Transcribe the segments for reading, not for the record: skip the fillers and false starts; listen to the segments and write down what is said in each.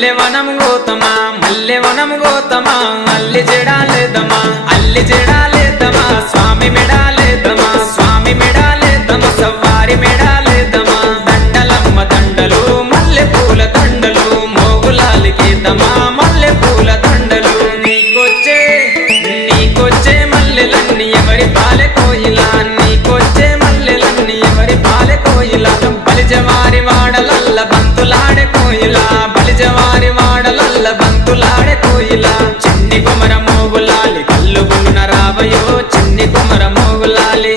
మల్లెవనం గోతమా మల్లెవనం గోతమా అల్లి జడాలేదమా అల్లి జడాలేదమా స్వామి మెడాలేదమా స్వామి మెడాలేదమా సవ్వారి మెడాలేదమా దండలమ్మ దండలు మల్లె పూల దండలు మోగులాలికేదమా మల్లె పూల దండలు నీకొచ్చే మల్లెలన్నీ ఎవరి పాలె కోయిలా నీకొచ్చే మల్లెలన్నీ ఎవరి పాలె కోయిలా బలిజవారి వాడలల్ల బంతులాడే కోయిలా బలిజవారి వాడలల్ల బంతులాడే కోయిలా చిన్ని కుమర మోగులాలి కల్లు గులున రావయో చిన్ని కుమర మోగులాలి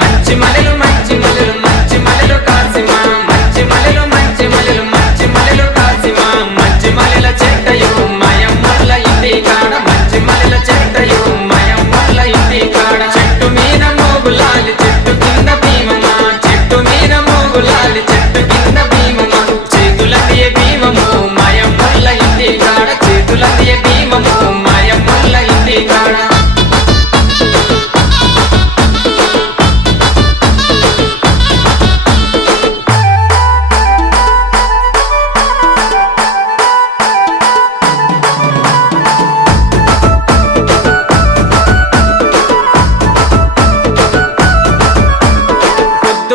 మంచి మలెలు మంచి మలెలు మంచి మలెలు కాసిమా మంచి మలెలు మంచి మలెలు మంచి మలెలు కాసిమా మంచి మలెల చెట్టయో మయమ్మల ఇంటి కాడ మంచి మలెల చెట్టయో మయమ్మల ఇంటి కాడ చెట్టు మీద మోగులాలి చెట్టు కింద భీమమా చెట్టు మీద మోగులాలి చెట్టు కింద భీమమా చేతులదియ భీమము మయమ్మల ఇంటి కాడ చేతులదియ భీమము మయమ్మల ఇంటి కాడ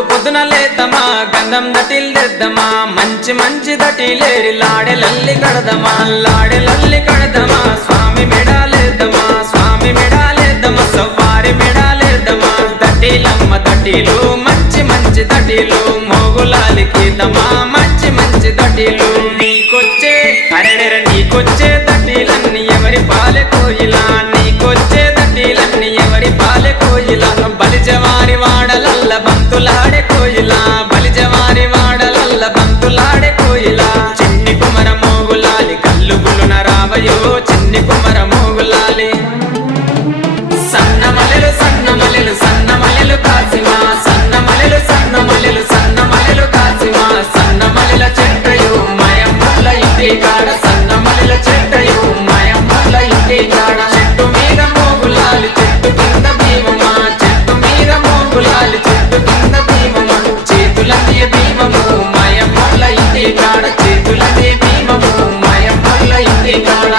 పొద్దున లేదమా గంధం దటిల్దెద్దమా మంచి మంచి దటిలేరి లాడెలల్లి కడదమా లాడెలల్లి కడదమా స్వామి మెడాలేదమా స్వామి మెడాలేదమా సవ్వారి మెడాలేదమా దటిలమ్మ దటిలు మంచి మంచి దటిలు మోగులాలికేదమా మంచి మంచి దటిలు నీకొచ్చే అరెడెర నీకొచ్చే దటిలన్నీ ఎవరి పాలె కోయిలా నీకొచ్చే దటిలన్నీ ఎవరి పాలె కోయిలా బలిజవారి వాడలల్ల బంతులాడే కోయిలా బలిజవారి వాడలల్ల బంతులాడే కోయిలా చిన్ని కుమర మోగులాలి కల్లు గులున రావయో చిన్ని కుమర మోగులాలి సన్న మలెలు సన్న మలెలు సన్న మలెలు కాసిమా సన్న మలెలు సన్న మలెలు సన్న మలెలు కాసిమా సన్న మలెల చెట్టయో మయమ్మల ఇంటి కాడ సన్న మలెల చెట్టయో మయమ్మల ఇంటి కాడ చెట్టు మీద మోగులాలి చెట్టు కింద భీమమా చెట్టు మీద మోగులాలి చెట్టు కింద భీమమా చేతులదియ భీమము మయమ్మల ఇంటి కాడ చేతులదియ భీమము మయమ్మల ఇంటి కాడ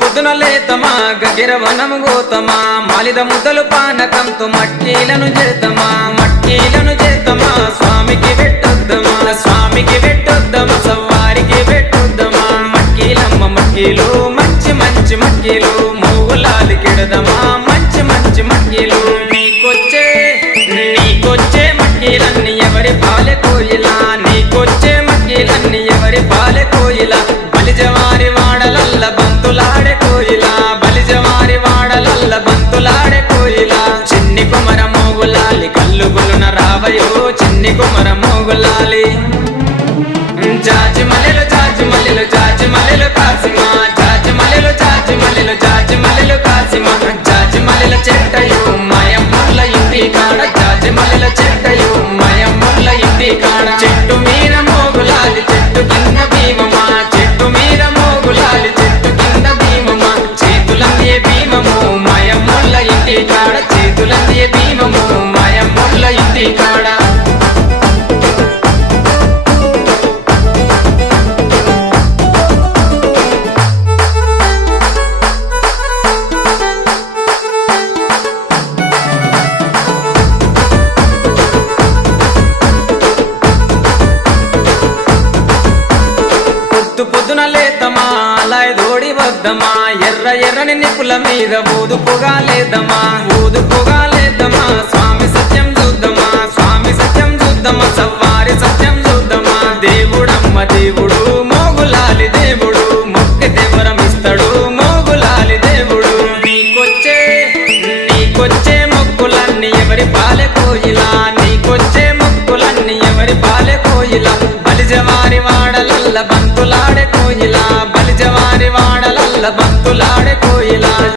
పొద్దున లేతమా గగిరవనము గోతమా మాలిద ముద్దలు పానకంతో మట్టీలను చేద్దామా మట్టీలను చేద్దామా స్వామికి పెట్టొద్దమా స్వామికి పెట్టొద్దమా సవ్వారికి పెట్టొద్దమా మట్టీలమ్మ మట్టీలు మంచి మంచి మట్టీలు మోగులాలి కెడదమా మంచి మంచి మట్టీలు నీకొచ్చే మట్టీలన్నీ ఎవరి పాలె కోయిలా నీకొచ్చే మట్టీలన్నీ ఎవరి పాలె కోయిలా బలిజవారి వాడలల్ల బంతులాడే కోయిలా బలిజవారి వాడలల్ల బంతులాడే కోయిలా చిన్ని కుమర మోగులాలి కల్లు గులున రావయో చిన్ని కుమర మోగులాలి జాజి మలెలు జాజి మలెలు జాజి మలెలు కాసిమా జాజి మలెలు జాజి మలెలు జాజి మలెలు కాసిమా జాజి మలెల చెట్టయో మయమ్మల ఇంటి కాడ జాజి మలెల చెట్టయో మయమ్మల ఇంటి కాడ చెట్టు మీద మోగులాలి చెట్టు కింద భీమమా చెట్టు మీద మోగులాలి చెట్టు కింద భీమమా చేతులందియ భీమము మయమ్మల ఇంటి కాడ చేతులందియ భీమము మయమ్మల ఇంటి కాడ పొద్దున లేతమా అలాయదోడి వద్దమా ఎర్ర ఎర్రని నిప్పుల మీద ఊదుపుగా లేదమా ఊదుపుగా లేదమా స్వామి సత్యం చూద్దామా స్వామి సత్యం చూద్దామా సవ్వారి సత్యం చూద్దామా దేవుడమ్మ దేవుడు మోగులాలి దేవుడు మొక్కితే వరమిస్తాడు మోగులాలి దేవుడు నీకొచ్చే మొక్కులన్నీ ఎవరి పాలె కోయిలా నీకొచ్చే మొక్కులన్నీ ఎవరి పాలె కోయిలా బలిజవారి వాడలల్ల బంతులాడే కోయిలా బలిజవారి వాడలల్ల బంతులాడే కోయిలా